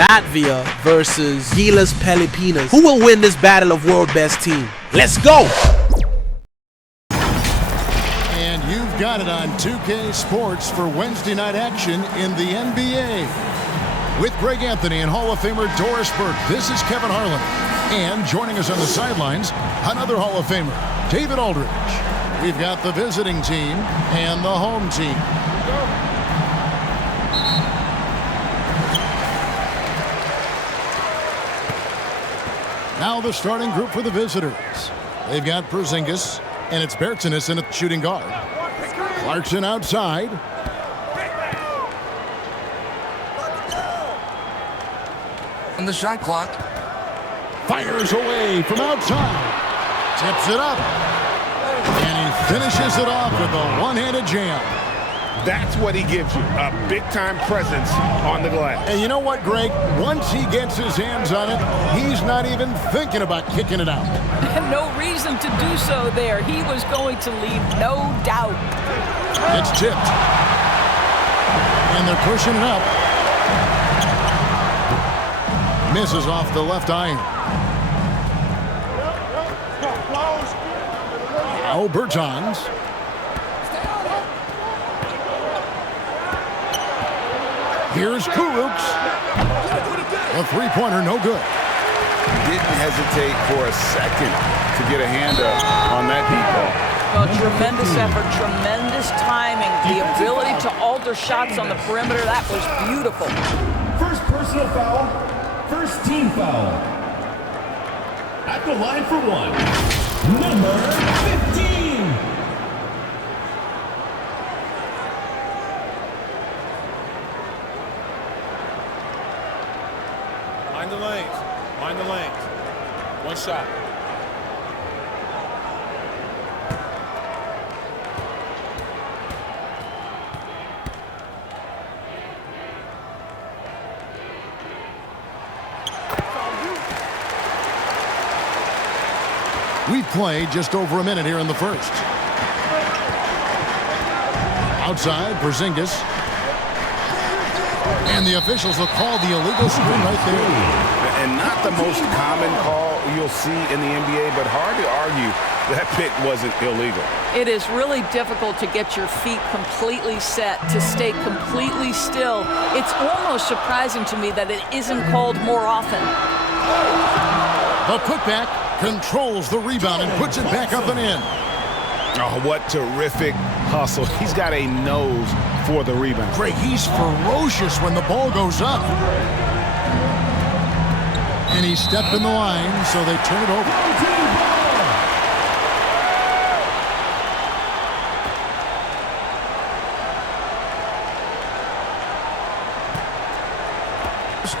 Latvia versus GILAS Pilipinas. Who will win this battle of world best team? Let's go! And you've got it on 2K Sports for Wednesday night action in the NBA. With Greg Anthony and Hall of Famer Doris Burke, this is Kevin Harlan. And joining us on the sidelines, another Hall of Famer, David Aldridge. We've got the visiting team and the home team. Now the starting group for the visitors. They've got Porzingis, and it's Bertans in at shooting guard. Clarkson outside. On the shot clock. Fires away from outside. Tips it up. And he finishes it off with a one-handed jam. That's what he gives you, a big-time presence on the glass. And you know what, Greg? Once he gets his hands on it, he's not even thinking about kicking it out. No reason to do so there. He was going to leave no doubt. It's tipped. And they're pushing it up. Misses off the left iron. Now Bertans. Here's Kurucs. A three-pointer, no good. Didn't hesitate for a second to get a hand up on that deep ball. Well, tremendous effort, tremendous timing. The ability to alter shots on the perimeter, that was beautiful. First personal foul, first team foul. At the line for one, number 15. Mind the lanes. Mind the lanes. One shot. We've played just over a minute here in the first. Outside, Porzingis. And the officials will call the illegal screen right there. And not the most common call you'll see in the NBA, but hard to argue that pick wasn't illegal. It is really difficult to get your feet completely set, to stay completely still. It's almost surprising to me that it isn't called more often. The putback controls the rebound and puts it back up and in. Oh, what terrific hustle. He's got a nose for the rebound. Greg, he's ferocious when the ball goes up. And he stepped in the line, so they turn it over.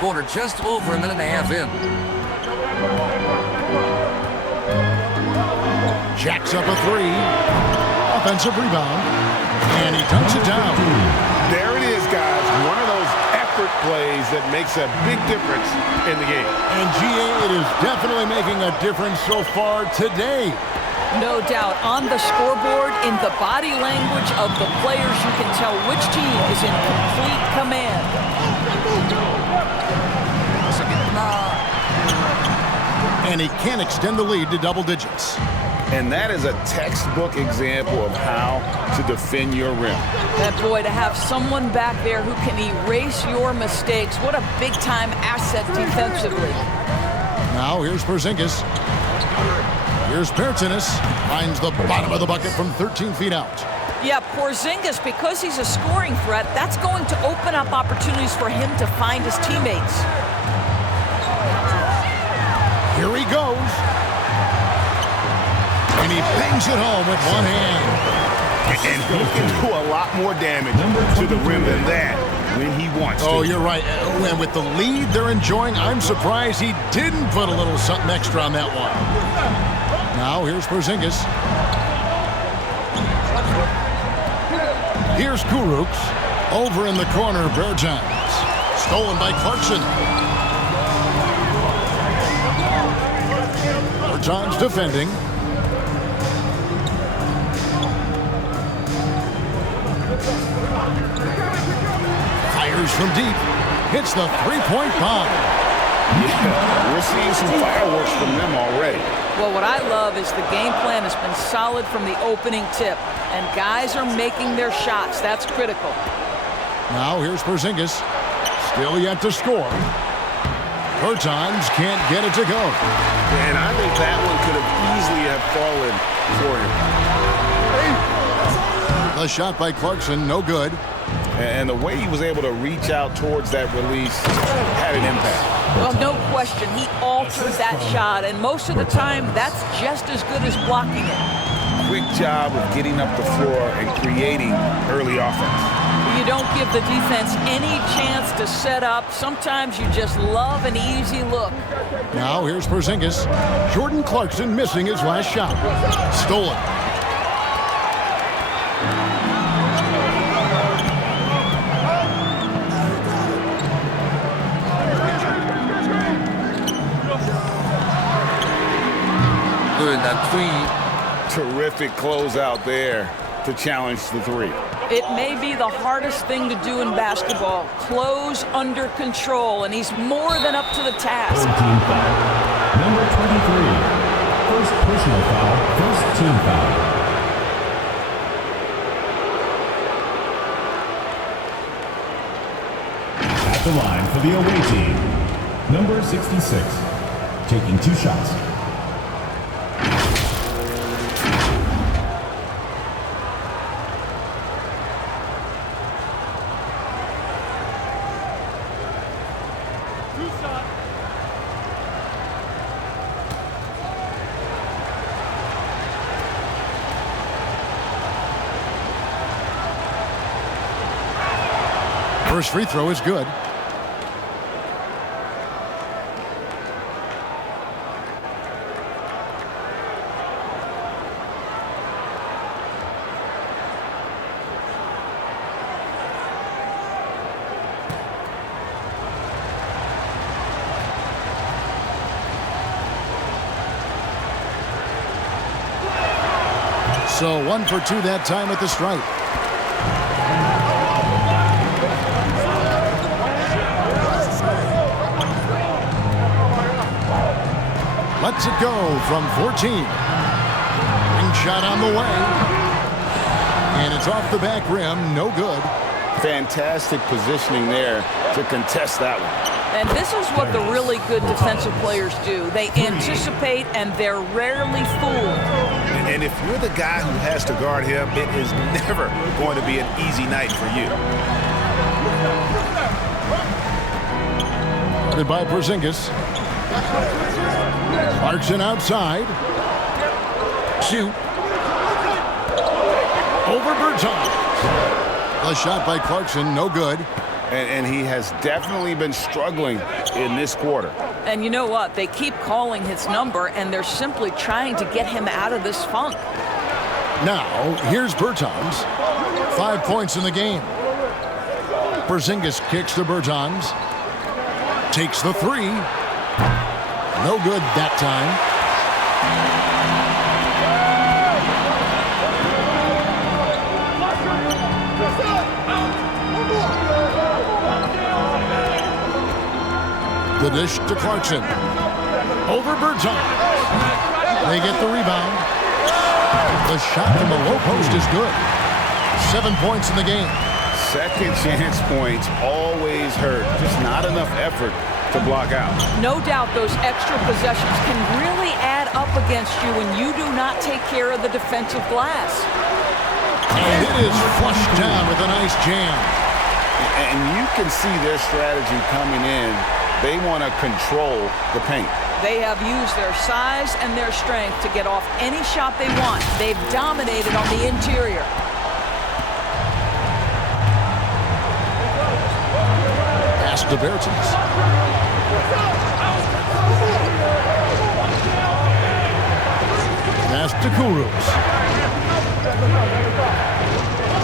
Quarter just over a minute and a half in. Jacks up a three. Offensive rebound. And he dunks it down. There it is, guys. One of those effort plays that makes a big difference in the game. And GA, it is definitely making a difference so far today. No doubt. On the scoreboard, in the body language of the players, you can tell which team is in complete command. And he can extend the lead to double digits. And that is a textbook example of how to defend your rim. That boy, to have someone back there who can erase your mistakes, what a big-time asset defensively. Now here's Porzingis. Here's Bertans. Finds the bottom of the bucket from 13 feet out. Yeah, Porzingis, because he's a scoring threat, that's going to open up opportunities for him to find his teammates. Here he goes. And he bangs it home with one hand. And he can do a lot more damage to the rim than that when he wants to. Oh, you're right. And with the lead they're enjoying, I'm surprised he didn't put a little something extra on that one. Now here's Porzingis. Here's Kurucs. Over in the corner, Bertans. Stolen by Clarkson. Bertans defending. Fires from deep. hits the three-point bomb. Yeah, we're seeing some fireworks from them already. Well, what I love is the game plan has been solid from the opening tip, and guys are making their shots. That's critical. Now here's Porzingis. Still yet to score. Bertans can't get it to go. And I think that one could have easily have fallen for him. The shot by Clarkson, no good. And the way he was able to reach out towards that release had an impact. Well, no question. He altered that shot, and most of the time, that's just as good as blocking it. Quick job of getting up the floor and creating early offense. You don't give the defense any chance to set up. Sometimes you just love an easy look. Now here's Porzingis. Jordan Clarkson missing his last shot. Stolen. Good, that three. Terrific closeout there to challenge the three. It may be the hardest thing to do in basketball. Close under control, and he's more than up to the task. Team foul. Number 23. First personal foul. First team foul. At the line for the away team, number 66, taking 2 shots. First free throw is good. So 1 for 2 that time at the stripe. Lets it go from 14. Ring shot on the way. And it's off the back rim. No good. Fantastic positioning there to contest that one. And this is what the really good defensive players do. They anticipate, and they're rarely fooled. And if you're the guy who has to guard him, it is never going to be an easy night for you. Guarded by Porzingis. Clarkson outside. Shoot. Over Bertans. A shot by Clarkson, no good. And he has definitely been struggling in this quarter. And you know what? They keep calling his number, and they're simply trying to get him out of this funk. Now, here's Bertans. 5 points in the game. Porzingis kicks to Bertans. Takes the three. No good that time. The dish to Clarkson. Over Bertans. They get the rebound. The shot from the low post is good. 7 points in the game. Second chance points always hurt. Just not enough effort to block out. No doubt those extra possessions can really add up against you when you do not take care of the defensive glass. And it is flushed down with a nice jam. And you can see their strategy coming in. They want to control the paint. They have used their size and their strength to get off any shot they want. They've dominated on the interior. Pass to Bertans. Pass to Kuros.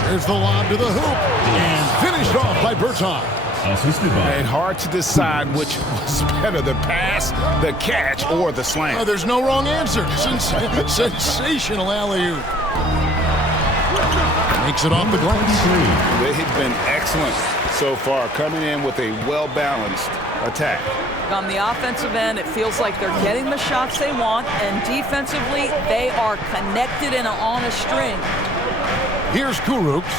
There's the lob to the hoop. And finished off by Bertans. And hard to decide which was better, the pass, the catch, or the slam. Oh, there's no wrong answer. Sensational alley-oop. Makes it off the glass. They've been excellent so far, coming in with a well-balanced attack. On the offensive end, it feels like they're getting the shots they want, and defensively, they are connected and on a string. Here's Kuruks,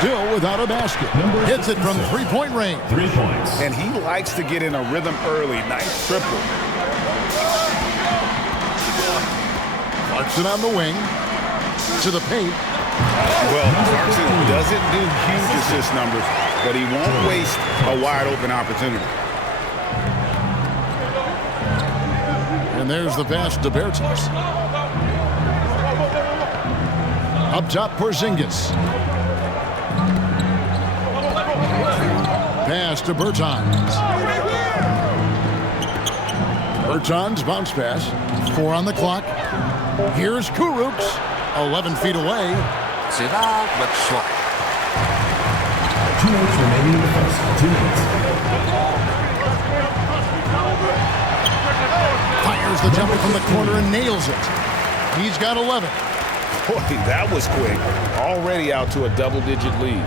still without a basket. Hits it from three-point range. 3 points. And he likes to get in a rhythm early. Nice triple. Clarkson on the wing, to the paint. Well, Clarkson doesn't do huge assist numbers, but he won't waste a wide-open opportunity. And there's the pass to Bertans. Up top, Porzingis. Pass to Bertans. Bertans bounce pass. 4 on the clock. Here's Kuruks, 11 feet away. It's out, but short. 2 minutes remaining in the first. 2 minutes. Fires the jumper from the corner and nails it. He's got 11. Boy, that was quick. Already out to a double-digit lead.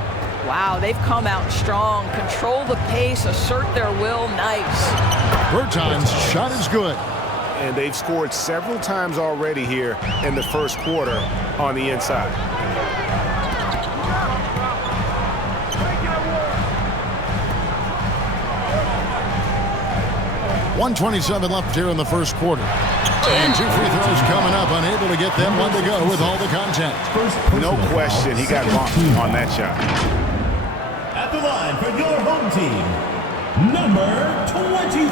Wow, they've come out strong. Control the pace, assert their will. Nice. Bertans' shot is good. And they've scored several times already here in the first quarter on the inside. .127 left here in the first quarter. And 2 free throws coming up, unable to get them one to go with all the contact. No question, he got bumped on that shot. At the line for your home team, number 23.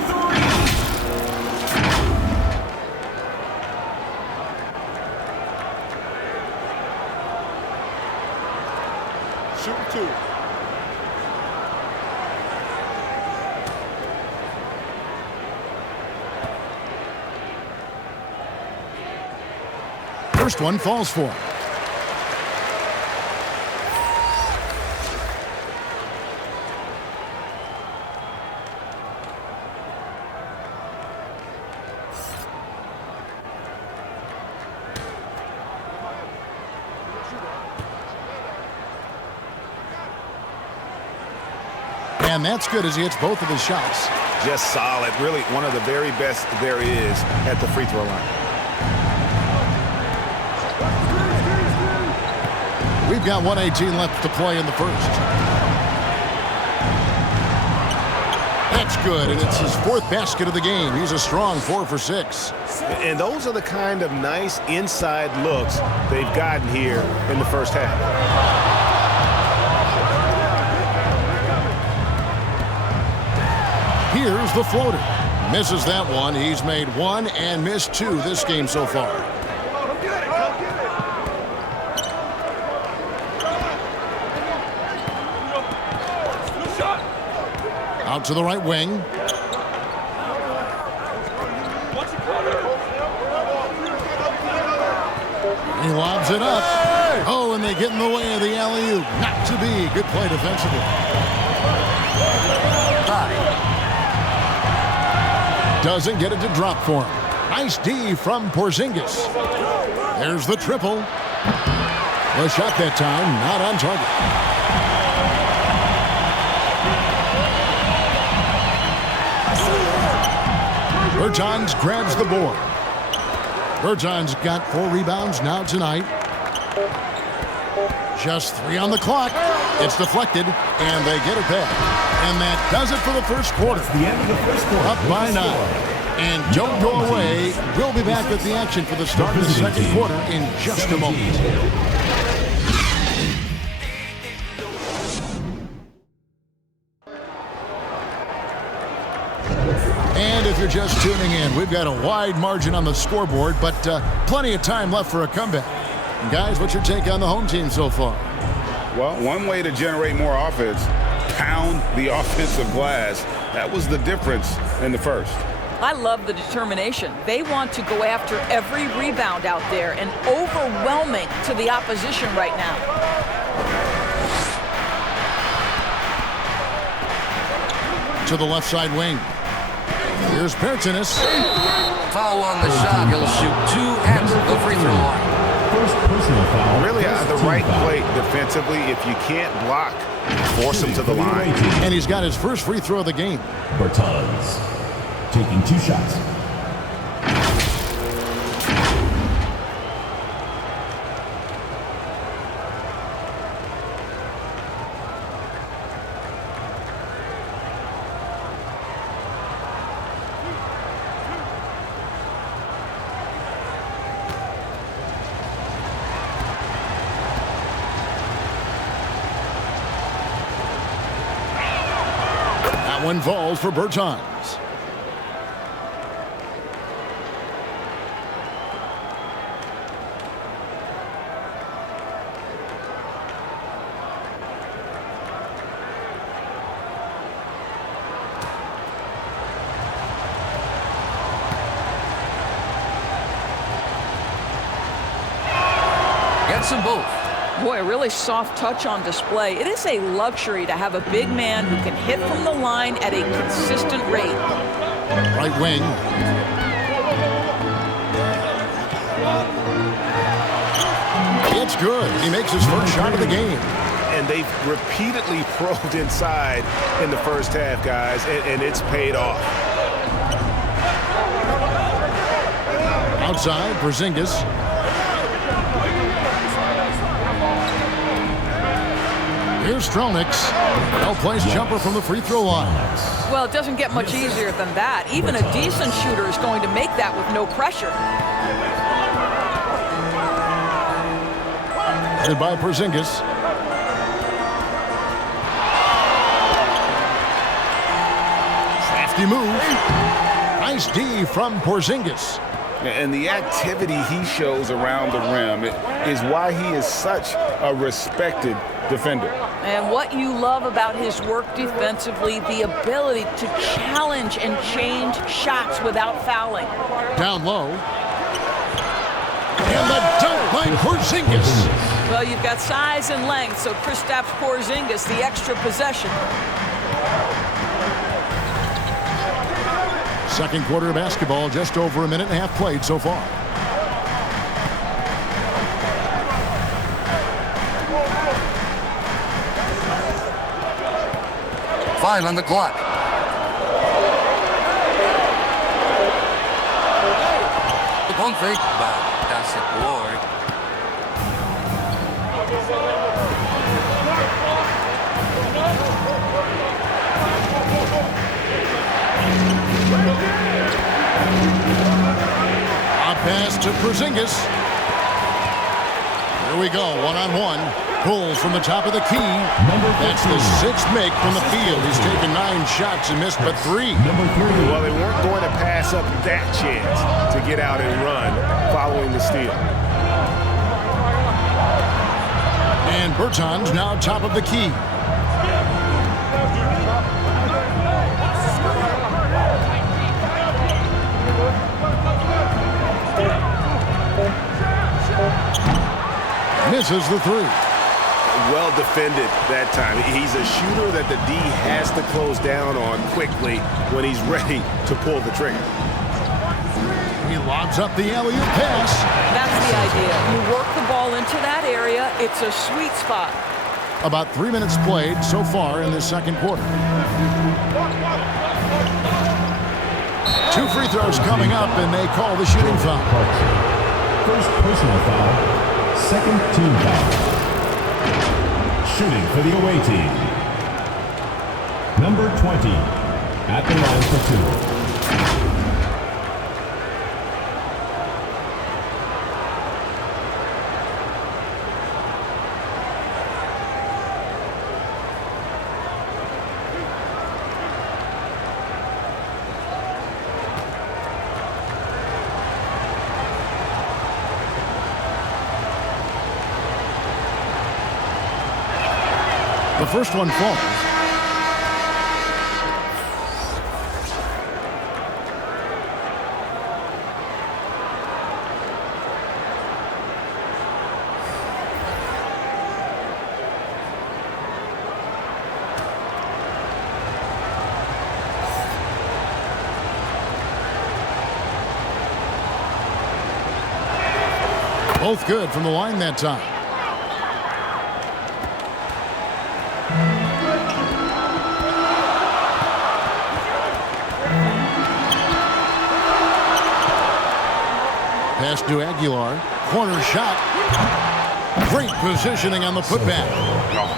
Shoot 2. First one falls for him. And that's good as he hits both of his shots. Just solid. Really one of the very best there is at the free throw line. We've got 1:18 left to play in the first. That's good, and it's his 4th basket of the game. He's a strong 4 for 6. And those are the kind of nice inside looks they've gotten here in the first half. Here's the floater. Misses that one. He's made 1 and missed 2 this game so far. Out to the right wing. He lobs it up. Oh, and they get in the way of the alley-oop. Not to be. Good play defensively. Doesn't get it to drop for him. Nice D from Porzingis. There's the triple. The shot that time, not on target. Bertans grabs the board. Bertans got 4 rebounds now tonight. Just 3 on the clock. It's deflected, and they get it back. And that does it for the first quarter. The end of the first quarter. Up by 9. And don't go away. We'll be back with the action for the start of the second quarter in just a moment. And if you're just tuning in, we've got a wide margin on the scoreboard, but plenty of time left for a comeback. And guys, what's your take on the home team so far? Well, one way to generate more offense, pound the offensive glass. That was the difference in the first. I love the determination. They want to go after every rebound out there and overwhelming to the opposition right now. To the left side wing. Here's Bertans. Foul on the shot. He'll shoot 2 at the free throw line. First personal foul. Really First the team right foul. play defensively. If you can't block, force him to the Shooting for line. away team. And he's got his first free throw of the game. Bertans taking 2 shots. That one falls for Bertans. Gets them both. Boy, a really soft touch on display. It is a luxury to have a big man who can hit from the line at a consistent rate. Right wing. It's good. He makes his first shot of the game. And they've repeatedly probed inside in the first half, guys, and it's paid off. Outside, Porzingis. Here's Stronix. Well-placed jumper from the free throw line. Well, it doesn't get much easier than that. Even a decent shooter is going to make that with no pressure. Headed by Porzingis. Crafty move. Nice D from Porzingis. And the activity he shows around the rim is why he is such a respected defender. And what you love about his work defensively, the ability to challenge and change shots without fouling. Down low. And the dunk by Porzingis. Well, you've got size and length, so Kristaps Porzingis, the extra possession. Second quarter of basketball, just over a minute and a half played so far. Five on the clock. The pump fake, but doesn't work. A pass to Porzingis. Here we go, one-on-one. Pulls from the top of the key. That's the sixth make from the field. He's taken 9 shots and missed but 3. Number 3. Well, they weren't going to pass up that chance to get out and run following the steal. And Bertans now top of the key. Misses the 3. Well defended that time. He's a shooter that the D has to close down on quickly when he's ready to pull the trigger. He lobs up the alley-oop pass. That's the idea. You work the ball into that area. It's a sweet spot. About 3 minutes played so far in this second quarter. 2 free throws coming up, and they call the shooting foul. First personal foul. Second team foul. Shooting for the away team. Number 20 at the line for 2. The first one falls. Both good from the line that time. Pass to Aguilar. Corner shot. Great positioning on the putback. Oh,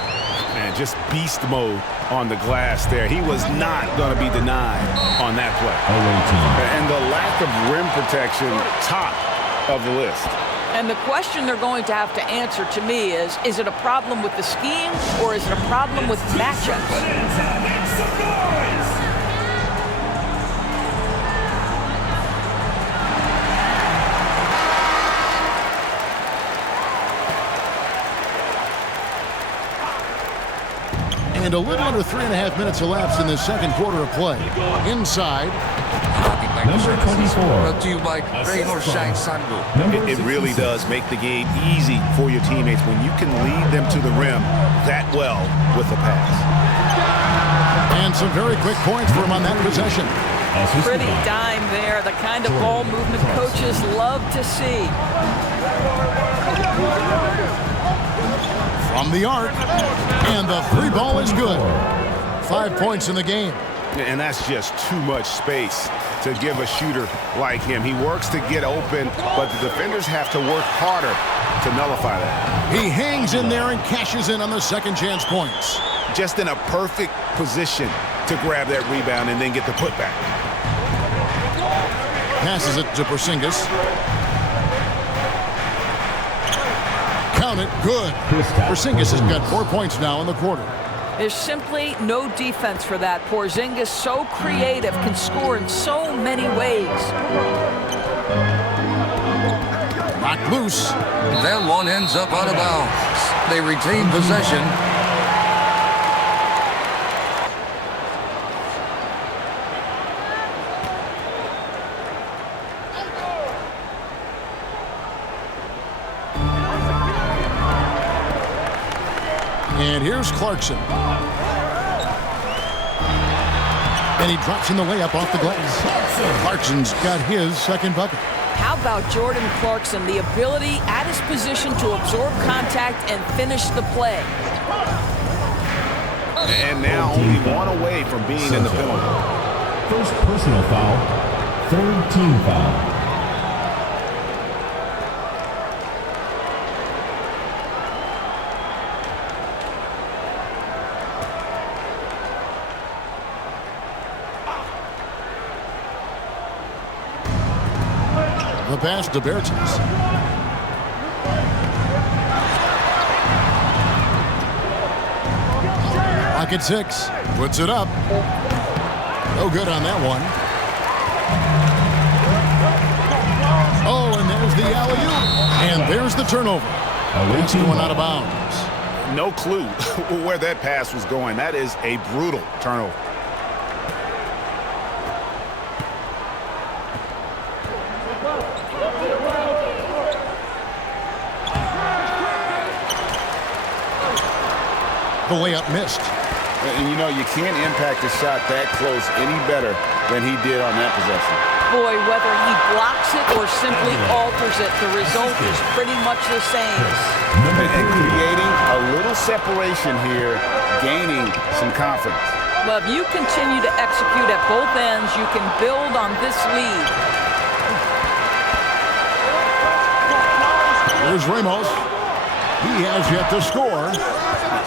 man, just beast mode on the glass there. He was not going to be denied on that play. And the lack of rim protection, top of the list. And the question they're going to have to answer to me is it a problem with the scheme or is it a problem with matchups? And a little under 3.5 minutes elapsed in the second quarter of play. Inside. Number 24. Brought to you by Rain or Shine Sunroof. It really does make the game easy for your teammates when you can lead them to the rim that well with a pass. And some very quick points for him on that possession. Pretty dime there, the kind of ball movement coaches love to see. From the arc, and the three ball is good. 5 points in the game. And that's just too much space to give a shooter like him. He works to get open, but the defenders have to work harder to nullify that. He hangs in there and cashes in on the second chance points. Just in a perfect position to grab that rebound and then get the putback. Passes it to Porzingis. Count it, good. Porzingis has got 4 points now in the quarter. There's simply no defense for that. Porzingis, so creative, can score in so many ways. Knocked loose. That one ends up out of bounds. They retain possession. And here's Clarkson. And he drops in the layup off the glass. Clarkson's got his second bucket. How about Jordan Clarkson, the ability at his position to absorb contact and finish the play? And now only one away from being in the penalty. First personal foul, third team foul. The pass to Bertens. Pocket 6. Puts it up. No good on that one. Oh, and there's the alley-oop. And there's the turnover. It's going out of bounds. No clue where that pass was going. That is a brutal turnover. The layup missed. And you know, you can't impact a shot that close any better than he did on that possession. Boy, whether he blocks it or simply alters it, the result is pretty much the same. And creating a little separation here, gaining some confidence. Well, if you continue to execute at both ends, you can build on this lead. Here's Ramos. He has yet to score.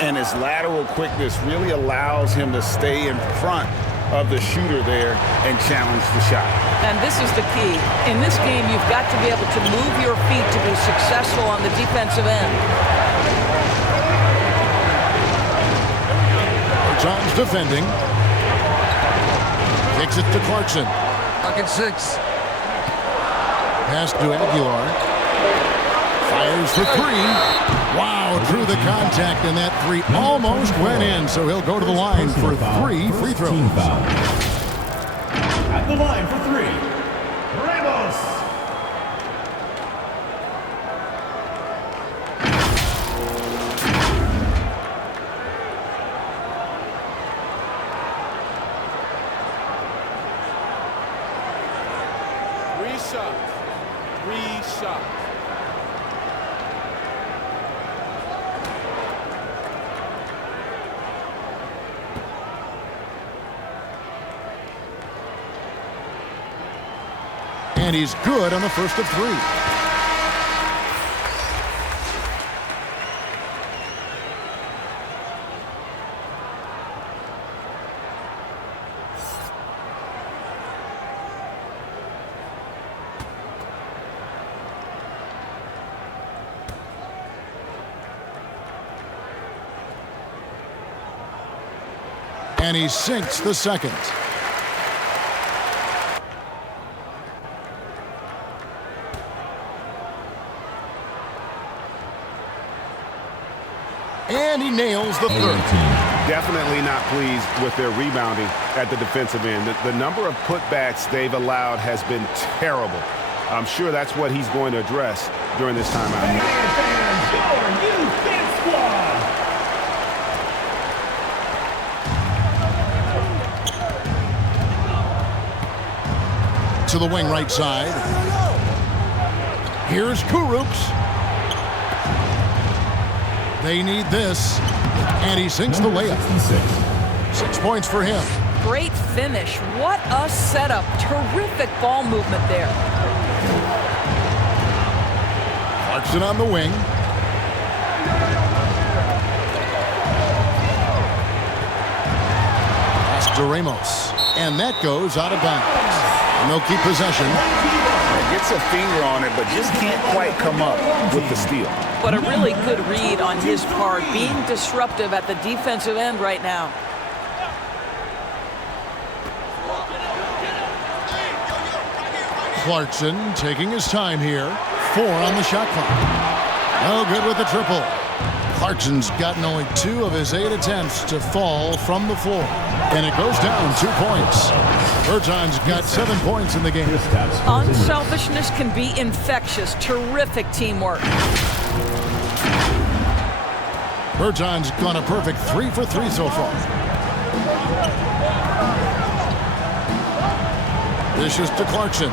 And his lateral quickness really allows him to stay in front of the shooter there and challenge the shot. And this is the key. In this game, you've got to be able to move your feet to be successful on the defensive end. John's defending. Kicks it to Clarkson. Pocket 6. Pass to Aguilar. Fires for three. Wow, drew the contact, and that three almost went in, so he'll go to the line for 3 free throws. At the line for 3, Ramos. Three shots. And he's good on the first of 3. And he sinks the second. And he nails the third. Definitely not pleased with their rebounding at the defensive end. The number of putbacks they've allowed has been terrible. I'm sure that's what he's going to address during this timeout. To the wing right side. Here's Kuruks. They need this. And he sinks the layup. 6 points for him. Great finish. What a setup. Terrific ball movement there. Clarkson on the wing. Pass to Ramos. And that goes out of bounds. And they'll keep possession. Gets a finger on it, but just can't quite come up with the steal. But a really good read on his part, being disruptive at the defensive end right now. Clarkson taking his time here. 4 on the shot clock. No good with the triple. Clarkson's gotten only 2 of his 8 attempts to fall from the floor. And it goes down 2 points. Berton's got 7 points in the game. Unselfishness can be infectious. Terrific teamwork. Berton's gone a perfect 3 for 3 so far. This is to Clarkson.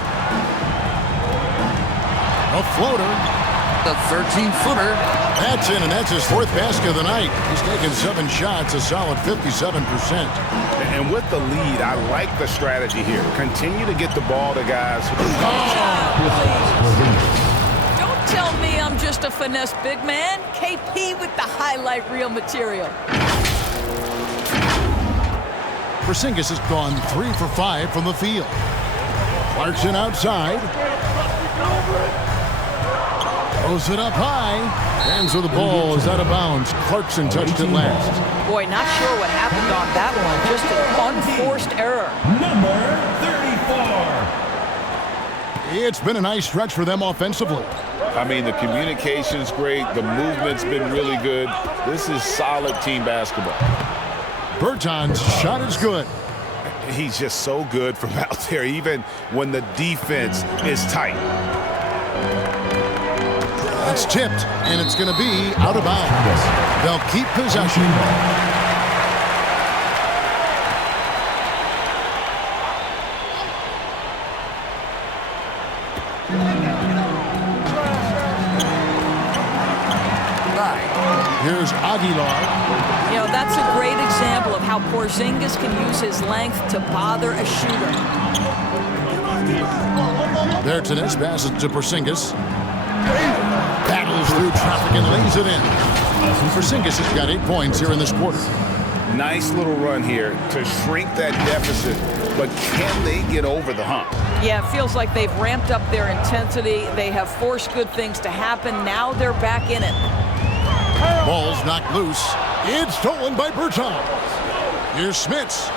A floater. The 13-footer. That's in, and that's his 4th basket of the night. He's taken 7 shots, a solid 57%. And with the lead, I like the strategy here. Continue to get the ball to guys. Don't tell me I'm just a finesse big man. KP with the highlight reel material. Porzingis has gone 3 for 5 from the field. Clarkson outside. Throws it up high. Hands of the ball is out of bounds. Clarkson touched it last. Boy, not sure what happened on that one. Just an unforced error. Number 34. It's been a nice stretch for them offensively. I mean, the communication's great. The movement's been really good. This is solid team basketball. Berton's shot is good. He's just so good from out there, even when the defense is tight. It's tipped, and it's going to be out of bounds. They'll keep possession. Here's Aguilar. You know, that's a great example of how Porzingis can use his length to bother a shooter. Berton's passes to Porzingis. Battles through traffic and lays it in. Porzingis has got 8 points here in this quarter. Nice little run here to shrink that deficit, but can they get over the hump? Yeah, it feels like they've ramped up their intensity. They have forced good things to happen. Now they're back in it. Ball's knocked loose. It's stolen by Berton. Here's Smits.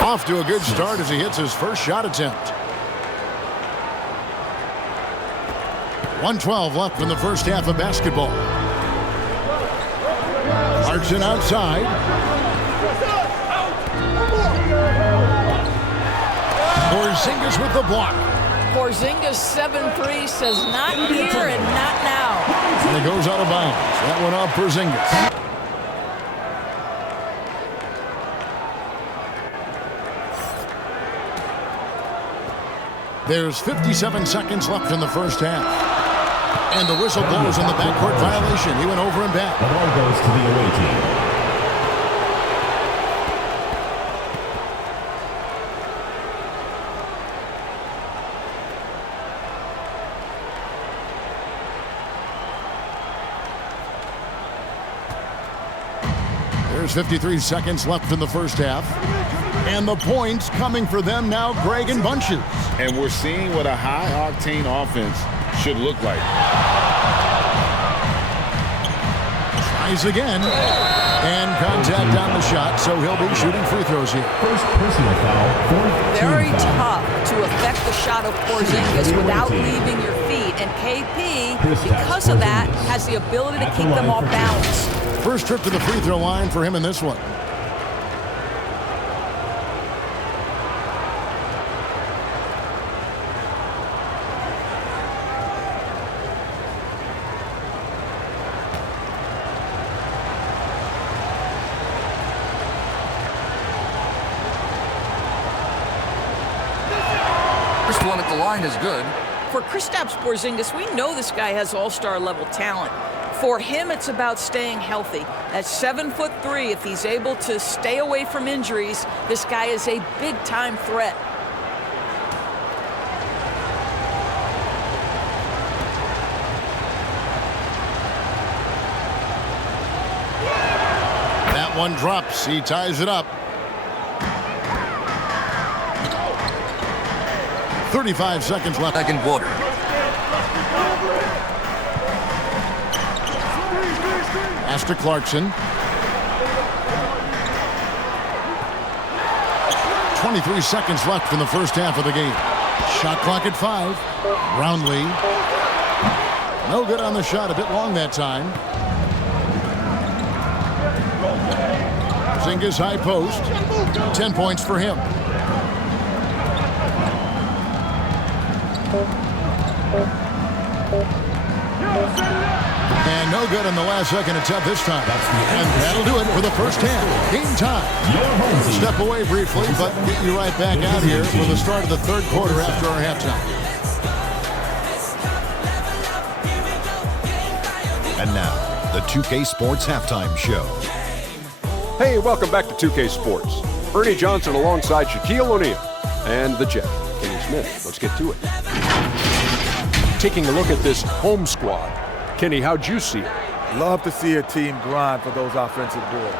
Off to a good start as he hits his first shot attempt. 1:12 left in the first half of basketball. Clarkson outside. Porzingis with the block. Porzingis 7-3 says not here and not now. And it goes out of bounds. That one off Porzingis. There's 57 seconds left in the first half. And the whistle blows on the backcourt violation. He went over and back. The ball goes to the away team. There's 53 seconds left in the first half. And the points coming for them now, Greg, in bunches. And we're seeing what a high-octane offense should look like. Tries again. And contact on the shot, so he'll be shooting free throws here. First personal foul. Very tough to affect the shot of Porzingis without leaving your feet. And KP, because of that, has the ability to keep them off balance. First trip to the free throw line for him in this one. First one at the line is good. For Kristaps Porzingis, we know this guy has all-star level talent. For him, it's about staying healthy. At 7'3", if he's able to stay away from injuries, this guy is a big-time threat. That one drops. He ties it up. 35 seconds left. Second quarter. Pass to Clarkson. 23 seconds left in the first half of the game. Shot clock at 5. Brownlee. No good on the shot. A bit long that time. Porzingis high post. 10 points for him. And no good on the last second attempt this time. And that'll do it for the first half. Game time. We'll step away briefly, but get you right back out here for the start of the third quarter after our halftime. And now, the 2K Sports Halftime Show. Hey, welcome back to 2K Sports. Ernie Johnson alongside Shaquille O'Neal and the Jet, Kenny Smith. Let's get to it. Taking a look at this home squad. Kenny, how'd you see it? Love to see a team grind for those offensive boards.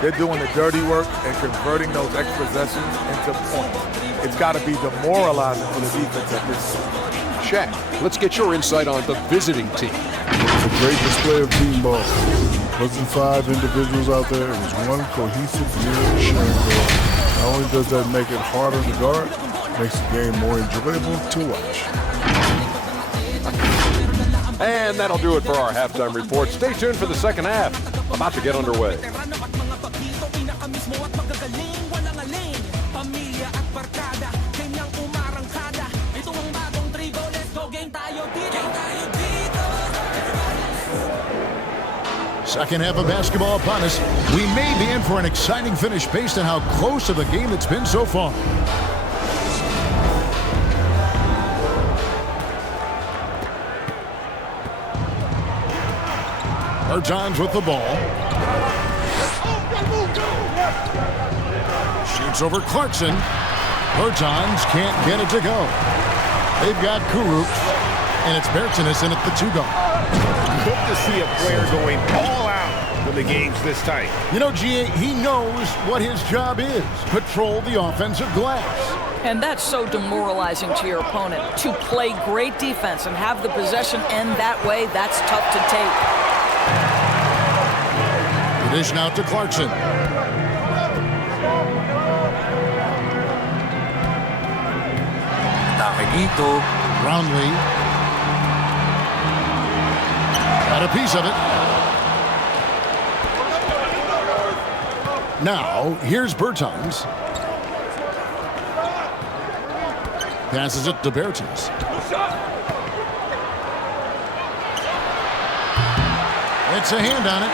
They're doing the dirty work and converting those extra possessions into points. It's got to be demoralizing for the defense at this point. Shaq, let's get your insight on the visiting team. It's a great display of team ball. Wasn't 5 individuals out there. It was one cohesive unit sharing ball. Not only does that make it harder to guard, it makes the game more enjoyable to watch. And that'll do it for our halftime report. Stay tuned for the second half. About to get underway. Second half of basketball upon us. We may be in for an exciting finish based on how close of a game it's been so far. Bertans with the ball. Shoots over Clarkson. Bertans can't get it to go. They've got Kurup, and it's Bertans in at the 2-guard. Good to see a player going all out when the game's this tight. You know, GA, he knows what his job is. Patrol the offensive glass. And that's so demoralizing to your opponent. To play great defense and have the possession end that way, that's tough to take. The dish now to Clarkson. Brownlee. Got a piece of it. Now, here's Bertans. Passes it to Bertans. It's a hand on it.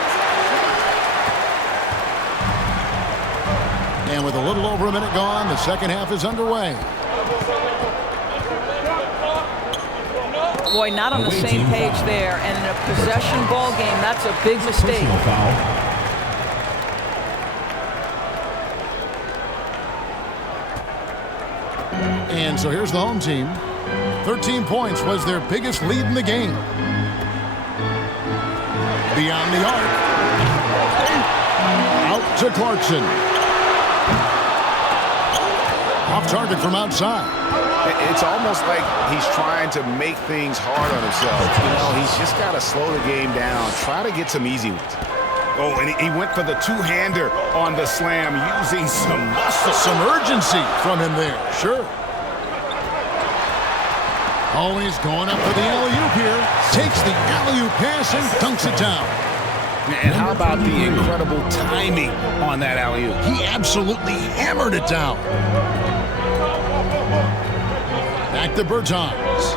And with a little over a minute gone, the second half is underway. Boy, not on the same page there. And in a possession ball game, that's a big mistake. And so here's the home team. 13 points was their biggest lead in the game. Beyond the arc. Out to Clarkson. Off target from outside. It's almost like he's trying to make things hard on himself. You know, he's just got to slow the game down. Try to get some easy ones. Oh, and he went for the two-hander on the slam using some muscle. Some urgency from him there. Sure. Always going up for the alley-oop here. Takes the alley-oop pass and dunks it down. And how about the incredible timing on that alley-oop? He absolutely hammered it down. Back to Bertans.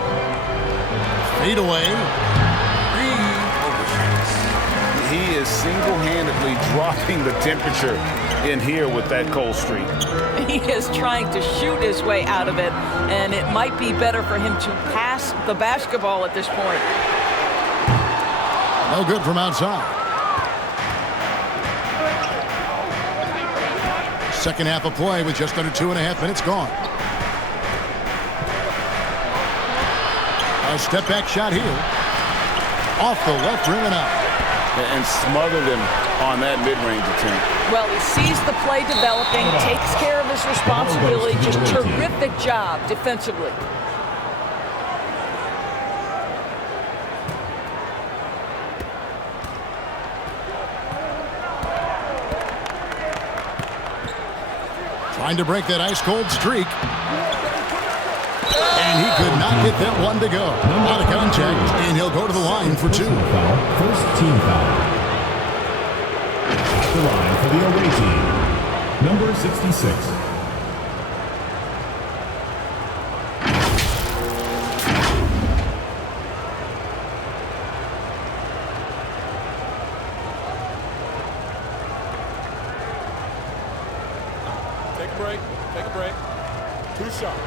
Fade away. He is single-handedly dropping the temperature in here with that cold streak. He is trying to shoot his way out of it, and it might be better for him to pass the basketball at this point. No good from outside. Second half of play with just under 2.5 minutes gone. A step back shot here. Off the left rim and out. And smothered him on that mid-range attempt. Well, he sees the play developing, takes care of his responsibility. Just terrific job defensively. Trying to break that ice-cold streak. And he could not get that one to go. Out of contact, and he'll go to the line for two. First team foul. At the line for the away team, number 66. Take a break. Take a break. 2 shots.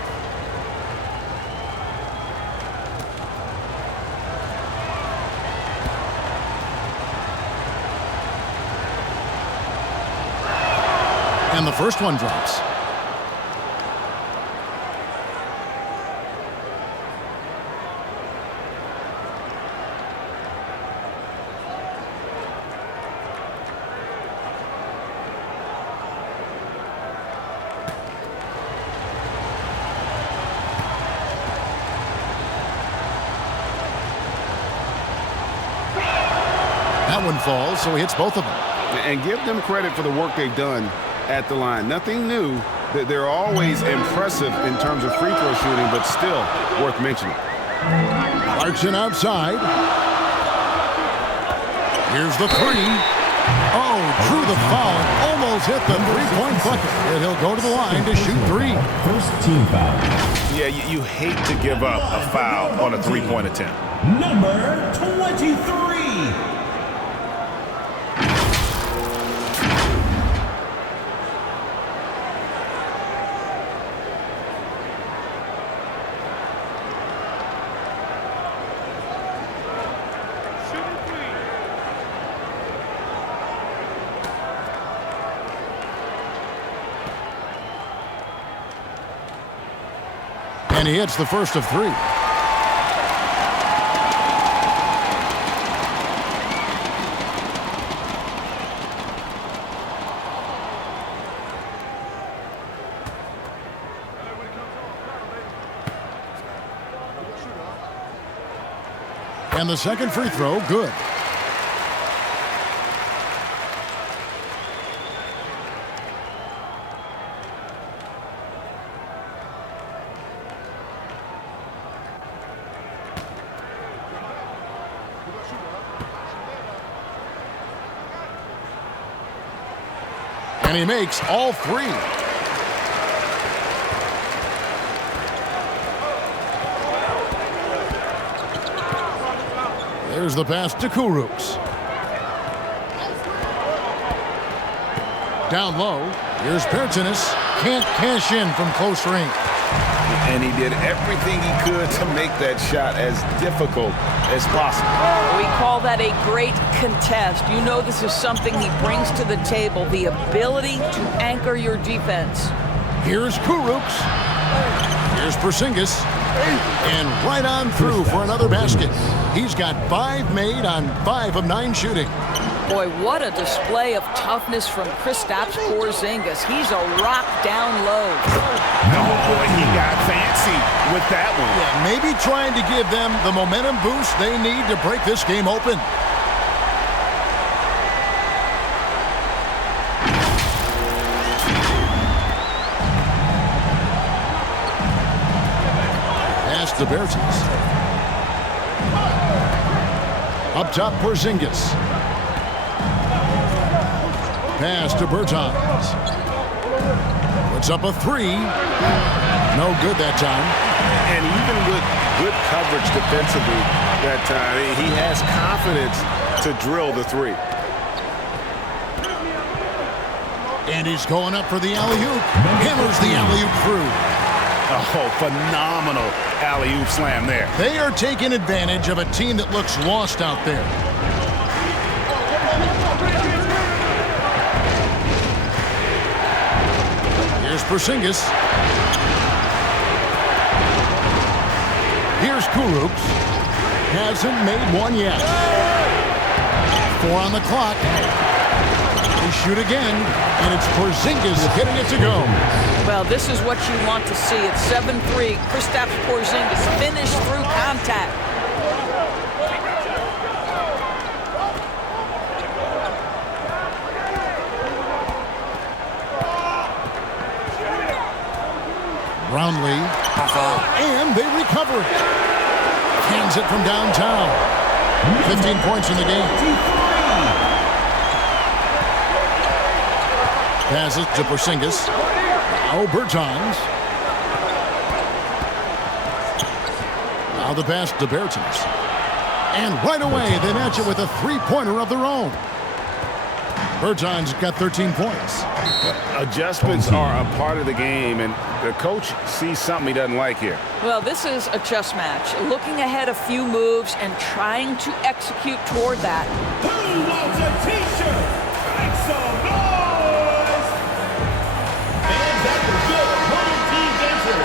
And the first one drops. That one falls, so he hits both of them. And give them credit for the work they've done at the line. Nothing new. That they're always impressive in terms of free throw shooting, but still worth mentioning. Clarkson outside. Here's the three. Oh, drew the foul. Almost hit the three-point bucket. And he'll go to the line to shoot three. First team foul. Yeah, you hate to give up a foul on a three-point attempt. Number 23. And he hits the first of three. And the second free throw, good. And he makes all three. There's the pass to Kurucs. Down low. Here's Bertans. Can't cash in from close range. And he did everything he could to make that shot as difficult as possible. We call that a great contest. You know this is something he brings to the table, the ability to anchor your defense. Here's Kurucs. Here's Porzingis. And right on through for another basket. He's got 5 made on 5 of 9 shooting. Boy, what a display of toughness from Kristaps Porzingis. He's a rock down low. Oh, he got fancy with that one. Yeah, maybe trying to give them the momentum boost they need to break this game open. Pass to Bertens. Up top, Porzingis. Pass to Bertans. Puts up a three. No good that time. And even with good coverage defensively that time, he has confidence to drill the three. And he's going up for the alley-oop. Hammers the alley-oop through. Oh, phenomenal alley-oop slam there. They are taking advantage of a team that looks lost out there. Here's Porzingis. Here's Kurucs. Hasn't made one yet. 4 on the clock. They shoot again, and it's Porzingis getting it to go. Well, this is what you want to see. It's 7-3. Kristaps Porzingis finished through contact. Brownlee, and they recover it. Hands it from downtown. 15 points in the game. Passes to Porzingis. Now Bertans. Now the pass to Bertans. And right away they match it with a three-pointer of their own. Bertans got 13 points. Adjustments are a part of the game, and the coach sees something he doesn't like here. Well, this is a chess match. Looking ahead a few moves and trying to execute toward that. Who wants a t-shirt? Make some noise! Fans at the door, home teams enter.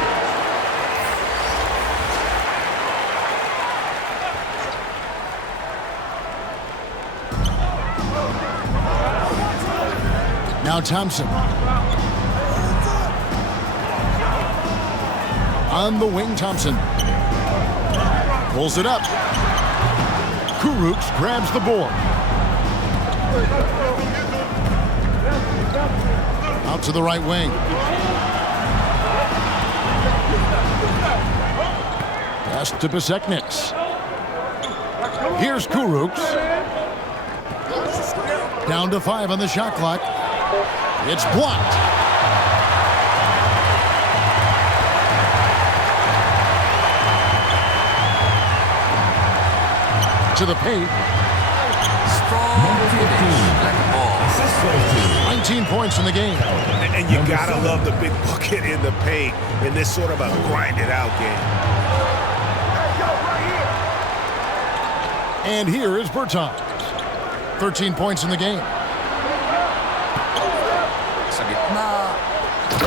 Now Thompson. On the wing, Thompson. Pulls it up. Kurucs grabs the board. Out to the right wing. Pass to Besekniks. Here's Kurucs. Down to 5 on the shot clock. It's blocked. To the paint. Strong finish like a ball. 19 points in the game. And you gotta love the big bucket in the paint in this sort of a grinded out game. And here is Bertans. 13 points in the game.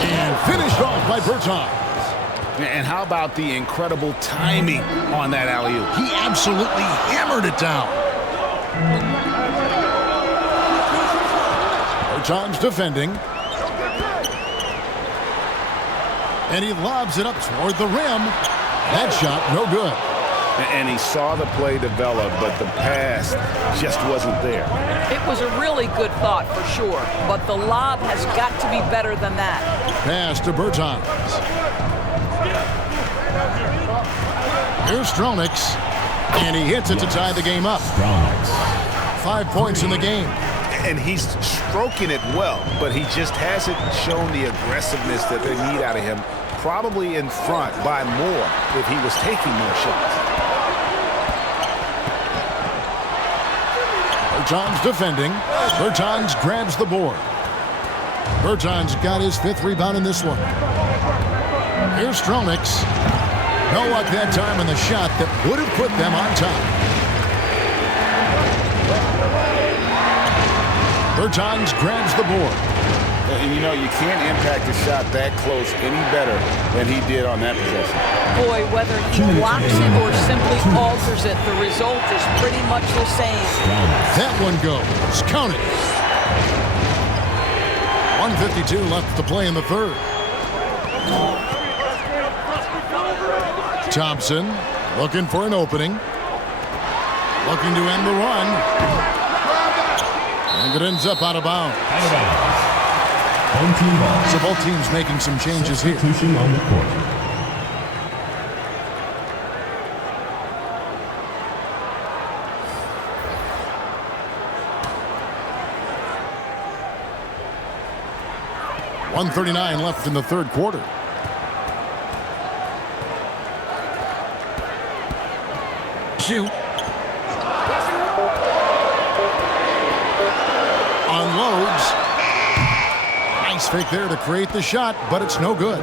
And finished off by Bertans. And how about the incredible timing on that alley-oop? He absolutely hammered it down. Bertans defending. And he lobs it up toward the rim. That shot, no good. And he saw the play develop, but the pass just wasn't there. It was a really good thought for sure, but the lob has got to be better than that. Pass to Bertans. Here's Standngs, and he hits it to tie the game up. 5 points in the game. And he's stroking it well, but he just hasn't shown the aggressiveness that they need out of him. Probably in front by more if he was taking more shots. Bertans defending. Bertans grabs the board. Bertans got his 5th rebound in this one. Here's Standngs. No luck that time on the shot that would have put them on top. Bertans grabs the board. And you know, you can't impact a shot that close any better than he did on that possession. Boy, whether he blocks it or simply alters it, the result is pretty much the same. That one goes. Count it. 1:52 left to play in the third. Thompson looking for an opening. Looking to end the run. And it ends up out of bounds. Home team ball. So both teams making some changes here. Substitution on the court. .139 left in the third quarter. Shoot. Unloads. Nice fake there to create the shot, but it's no good.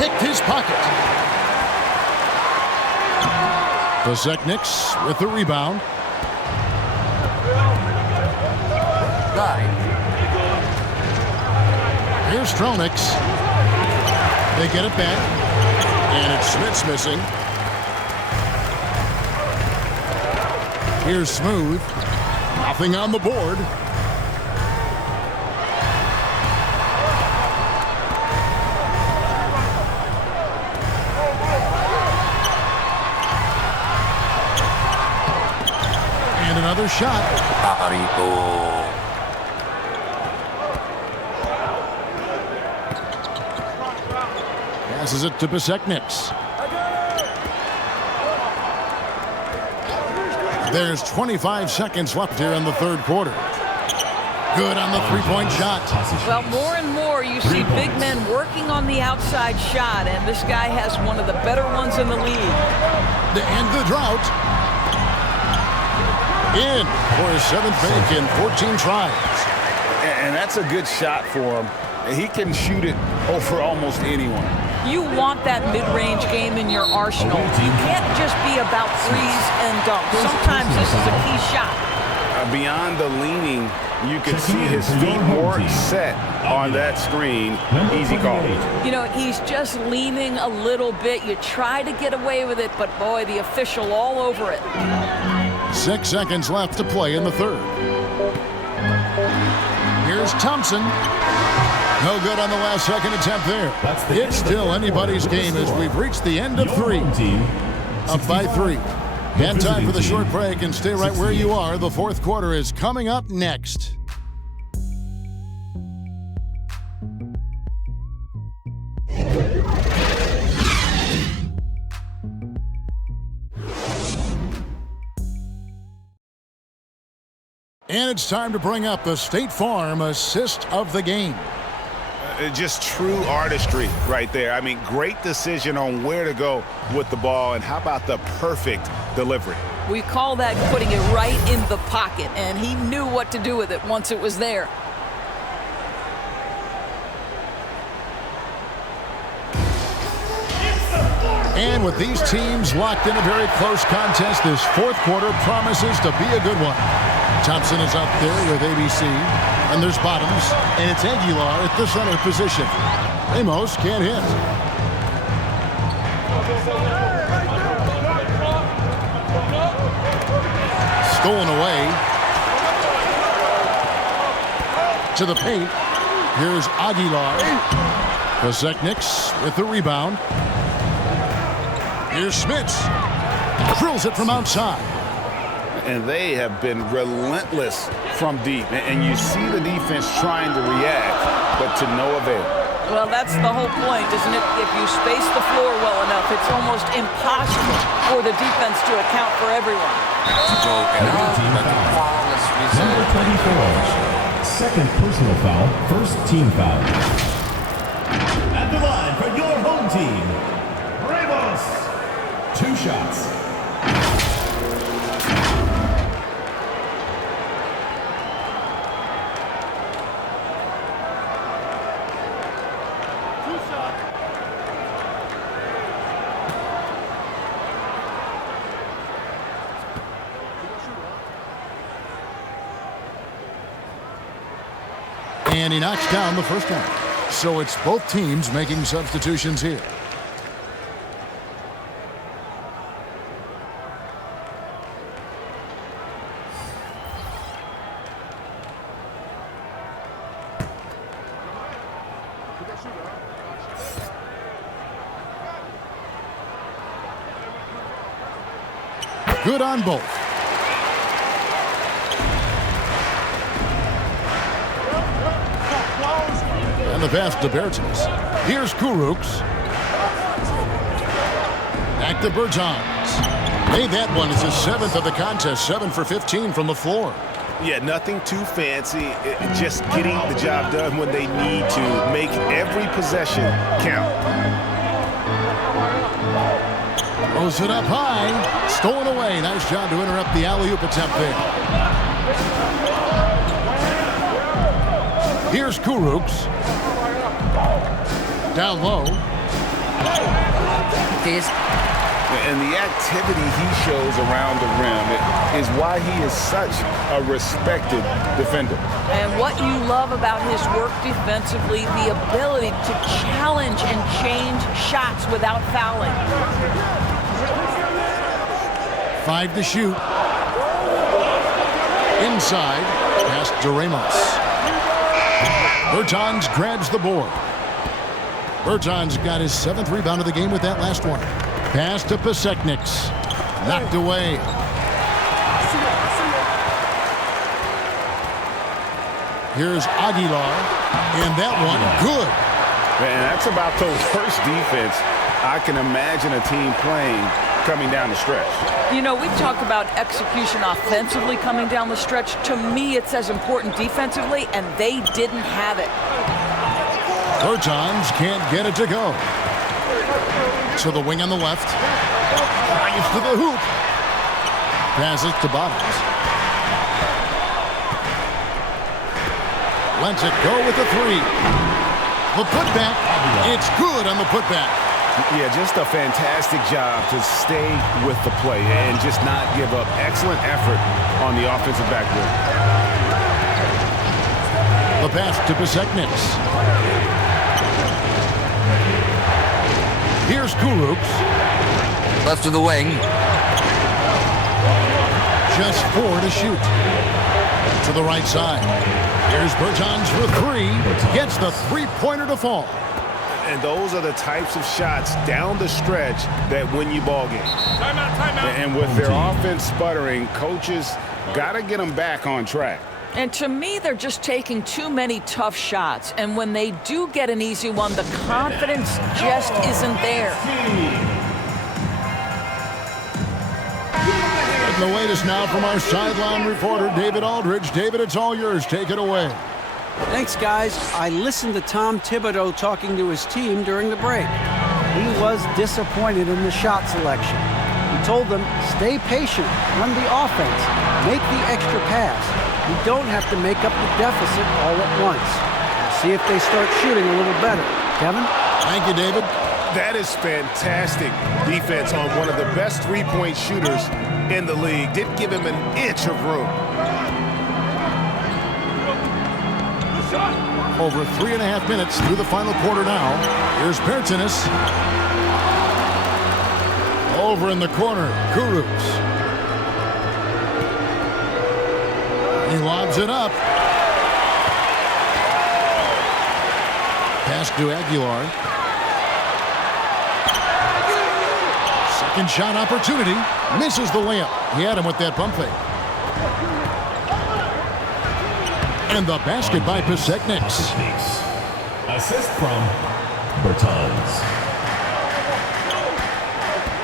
Picked his pocket. Standngs with the rebound. Here's Standngs. They get it back. And it's Smith's missing. Here's Smooth. Nothing on the board. And another shot. Passes it to Standngs. There's 25 seconds left here in the third quarter. Good on the three-point shot. Well, more and more you see big men working on the outside shot, and this guy has one of the better ones in the league. To end the drought. In for his seventh make in 14 tries. And that's a good shot for him. He can shoot it over almost anyone. You want that mid-range game in your arsenal. You can't just be about threes and dunks. Sometimes this is a key shot. Beyond the leaning, you can see his feet more set on that screen. Easy call. You know, he's just leaning a little bit. You try to get away with it, but boy, the official all over it. 6 seconds left to play in the third. Here's Thompson. No good on the last second attempt there. It's still anybody's game as we've reached the end of three. Up by 3. And time for the short break, and stay right where you are. The fourth quarter is coming up next. And it's time to bring up the State Farm assist of the game. Just true artistry right there. I mean, great decision on where to go with the ball, and how about the perfect delivery? We call that putting it right in the pocket, and he knew what to do with it once it was there. And with these teams locked in a very close contest, this fourth quarter promises to be a good one. Thompson is up there with ABC, and there's Bottoms, and it's Aguilar at the center position. Amos can't hit. Stolen away. To the paint. Here's Aguilar. Standngs with the rebound. Here's Smits. Drills it from outside. And they have been relentless from deep. And you see the defense trying to react, but to no avail. Well, that's the whole point, isn't it? If you space the floor well enough, it's almost impossible for the defense to account for everyone. Number 24. Second personal foul, first team foul. At the line for your home team, Ramos. 2 shots. And he knocks down the first one. So it's both teams making substitutions here. Good on both. And the pass to Bertens. Here's Kuruks. Back to Bertans. Made that one as his 7th of the contest. 7 for 15 from the floor. Yeah, nothing too fancy. Just getting the job done when they need to. Make every possession count. Throws it up high. Stolen away. Nice job to interrupt the alley-oop attempt there. Here's Kuruks. Down low. And the activity he shows around the rim is why he is such a respected defender. And what you love about his work defensively, the ability to challenge and change shots without fouling. 5 to shoot. Inside. Pass to Ramos. Bertans grabs the board. Bertans got his 7th rebound of the game with that last one. Pass to Pisekniks. Knocked away. Here's Aguilar. And that one, good. And that's about the worst defense I can imagine a team playing coming down the stretch. You know, we talk about execution offensively coming down the stretch. To me, it's as important defensively, and they didn't have it. Bertans can't get it to go. To the wing on the left. Drives to the hoop. Passes to Bottoms. Lets it go with the 3. The putback. It's good on the putback. Yeah, just a fantastic job to stay with the play and just not give up. Excellent effort on the offensive backboard. The pass to Pisekniks. Here's Kuruks. Left to the wing. Just 4 to shoot. To the right side. Here's Bertans for 3. Gets the 3-pointer to fall. And those are the types of shots down the stretch that win you ball games. Timeout. And with their offense sputtering, coaches got to get them back on track. And to me, they're just taking too many tough shots. And when they do get an easy one, the confidence just isn't there. And the latest now from our sideline reporter, David Aldridge. David, it's all yours. Take it away. Thanks, guys. I listened to Tom Thibodeau talking to his team during the break. He was disappointed in the shot selection. He told them, stay patient, run the offense, make the extra pass. You don't have to make up the deficit all at once. We'll see if they start shooting a little better. Kevin? Thank you, David. That is fantastic defense on one of the best three-point shooters in the league. Didn't give him an inch of room. Over 3.5 minutes through the final quarter now. Here's Bertens. Over in the corner, Kuruks. He lobs it up. Pass to Aguilar. Second shot opportunity. Misses the layup. He had him with that pump fake. And the basket by Pisekniks. Assist from Bertans.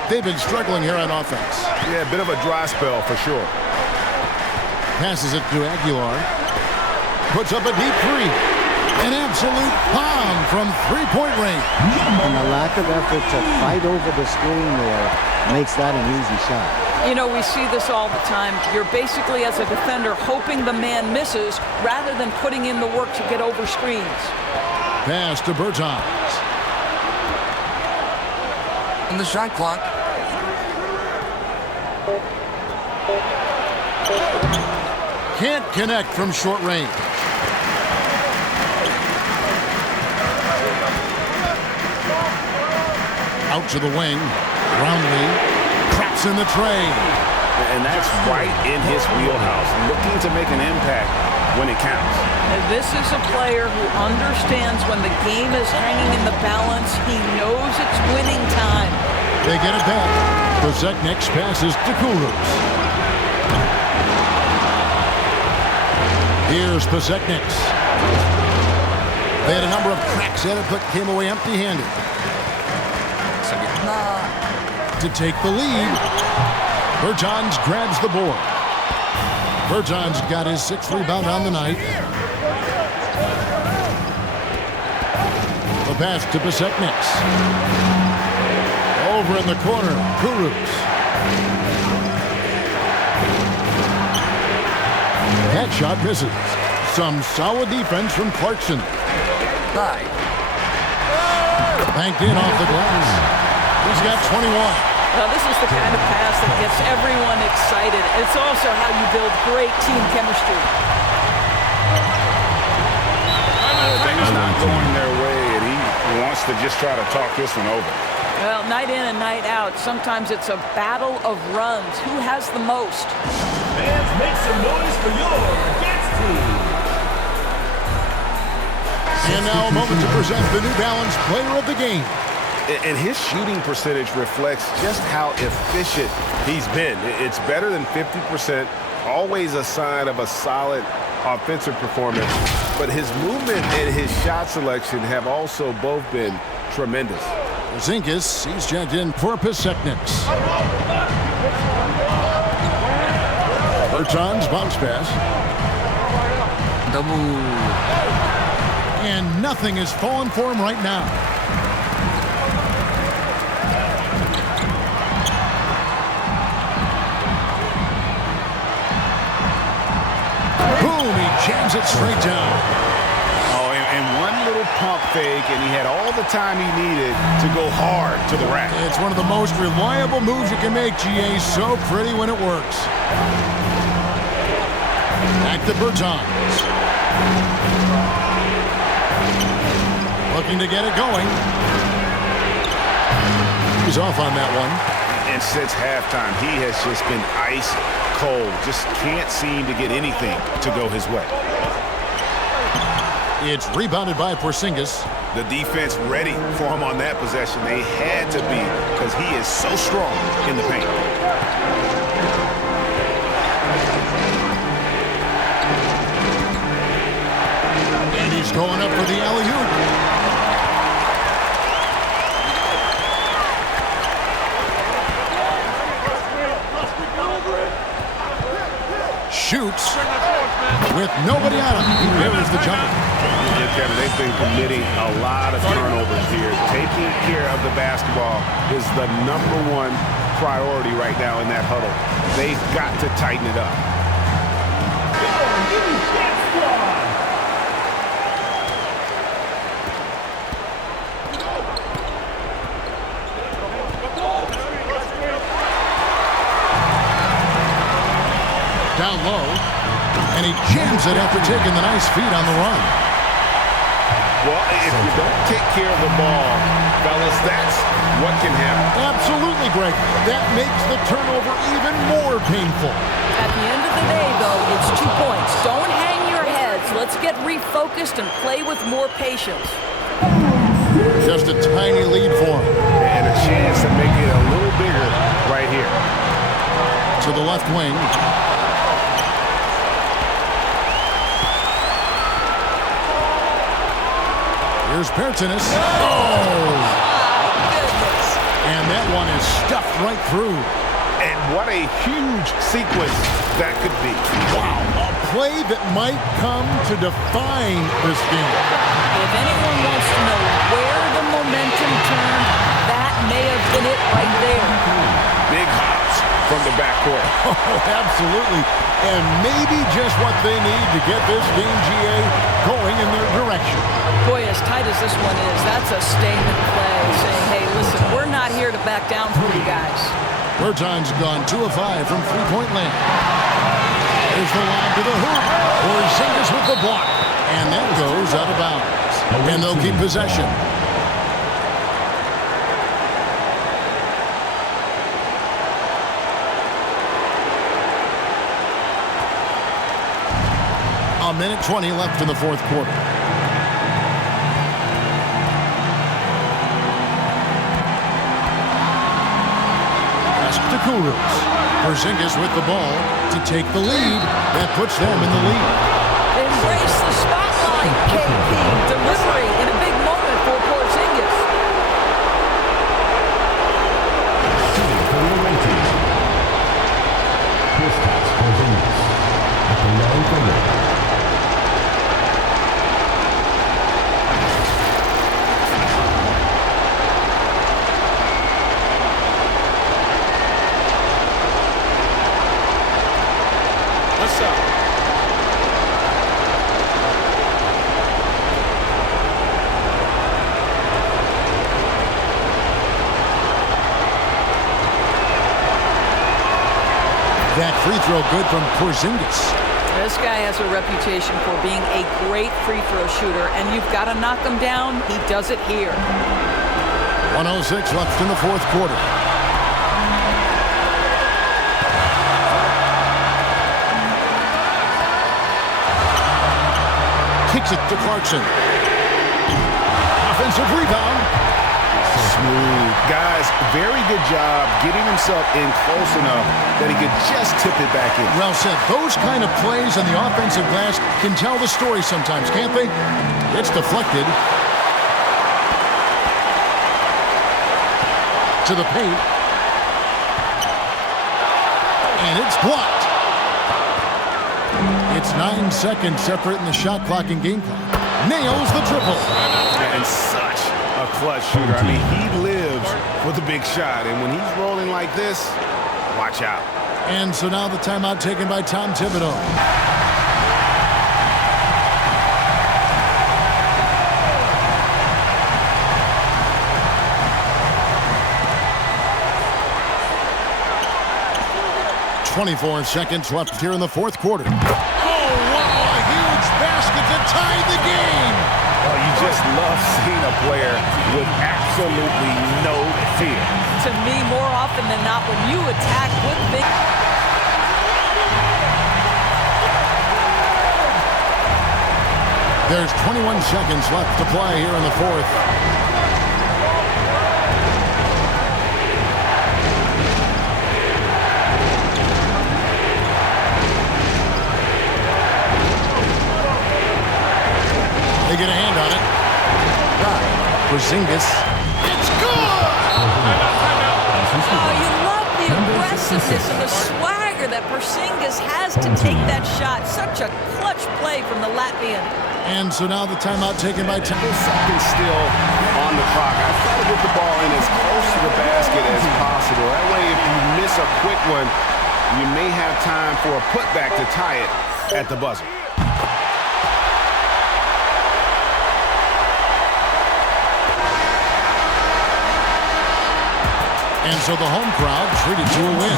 They've been struggling here on offense. Yeah, a bit of a dry spell for sure. Passes it to Aguilar. Puts up a deep 3. An absolute bomb from three-point range. And the lack of effort to fight over the screen there makes that an easy shot. You know, we see this all the time. You're basically, as a defender, hoping the man misses rather than putting in the work to get over screens. Pass to Bertans. And the shot clock. Can't connect from short range. Out to the wing. Roundly traps in the tray. And that's right in his wheelhouse, looking to make an impact when it counts. And this is a player who understands when the game is hanging in the balance. He knows it's winning time. They get it back. Koseknik passes to Kurups. Here's Koseknik. They had a number of cracks at it, but came away empty-handed. To take the lead, Bertans grabs the board. Bertans got his 6th rebound on the night. The pass to Koseknik. Over in the corner, Kurups. That shot misses. Some solid defense from Clarkson. Banked in off the glass. He's got 21. Well, this is the kind of pass that gets everyone excited. It's also how you build great team chemistry. Things not going their way, and he wants to just try to talk this one over. Well, night in and night out, sometimes it's a battle of runs. Who has the most? Fans, make some noise for your Gets team. And now a moment to present the New Balance Player of the Game. And his shooting percentage reflects just how efficient he's been. It's better than 50%, always a sign of a solid offensive performance. But his movement and his shot selection have also both been tremendous. Zinkis, he's checked in for Koseknik. Bertans bounce pass. And nothing is falling for him right now. Boom, he jams it straight down. Oh, and one little pump fake, and he had all the time he needed to go hard to the rack. It's one of the most reliable moves you can make, GA. So pretty when it works. Back to Bertans. Looking to get it going. He's off on that one. And since halftime, he has just been ice cold. Just can't seem to get anything to go his way. It's rebounded by Porzingis. The defense ready for him on that possession. They had to be, because he is so strong in the paint. And he's going up for the alley-oop. Shoots with nobody on him. There's the jumper. Yeah, Kevin, they've been committing a lot of turnovers here. Taking care of the basketball is the #1 priority right now in that huddle. They've got to tighten it up. Down low, and he jams it after taking the nice feed on the run. Well, if you don't take care of the ball, fellas, that's what can happen. Absolutely, Greg. That makes the turnover even more painful. At the end of the day, though, it's 2 points. Don't hang your heads. Let's get refocused and play with more patience. Just a tiny lead for him. And a chance to make it a little bigger right here. To the left wing. Here's Bertans. Oh! And that one is stuffed right through. And what a huge sequence that could be. Wow. A play that might come to define this game. If anyone wants to know where the momentum turned, that may have been it right there. Big hops from the backcourt. Oh, absolutely. And maybe just what they need to get this game, GA, going in their direction. Boy, as tight as this one is, that's a statement play saying, hey, listen, we're not here to back down for you guys. Bertans gone 2 of 5 from three-point land. There's the lob to the hoop. Porzingis with the block. And that goes out of bounds. And they'll keep possession. A minute 20 left in the fourth quarter. Pass to Cougars. Porzingis with the ball to take the lead. That puts them in the lead. Embrace the spotlight, KP. Delivery in a big moment for Porzingis. What's up? That free throw good from Porzingis. This guy has a reputation for being a great free throw shooter, and you've got to knock him down. He does it here. 1:06 left in the fourth quarter. Kicks it to Clarkson. Offensive rebound. Smooth. Guys, very good job getting himself in close enough that he could just tip it back in. Well said. Those kind of plays on the offensive glass can tell the story sometimes, can't they? It's deflected. To the paint. And it's blocked. It's 9 seconds separating the shot clock and game clock. Nails the triple. And such a clutch shooter. I mean, he lives for the big shot. And when he's rolling like this, watch out. And so now the timeout taken by Tom Thibodeau. .24 seconds left here in the fourth quarter. Oh, wow, a huge basket to tie the game. Oh, you just love seeing a player with absolutely no fear. To me, more often than not, when you attack with big... There's 21 seconds left to play here in the fourth. They get a hand on it. Porzingis. It's good! Oh, you love the aggressiveness and the swagger that Porzingis has to take that shot. Such a clutch play from the Latvian. And so now the timeout taken by Tom. Seconds still on the clock. I try to get the ball in as close to the basket as possible. That way, if you miss a quick one, you may have time for a putback to tie it at the buzzer. And so the home crowd treated to a win.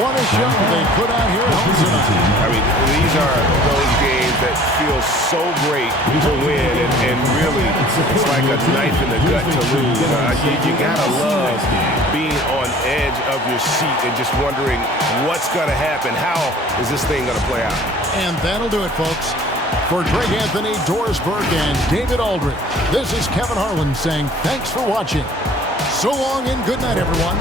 What a show they put out here at home tonight. I mean, these are those games that feel so great to win, and really, it's like a knife in the gut to lose. You gotta love being on edge of your seat and just wondering what's gonna happen. How is this thing gonna play out? And that'll do it, folks. For Greg Anthony, Doris Burke, and David Aldridge, this is Kevin Harlan saying thanks for watching. So long and good night, everyone.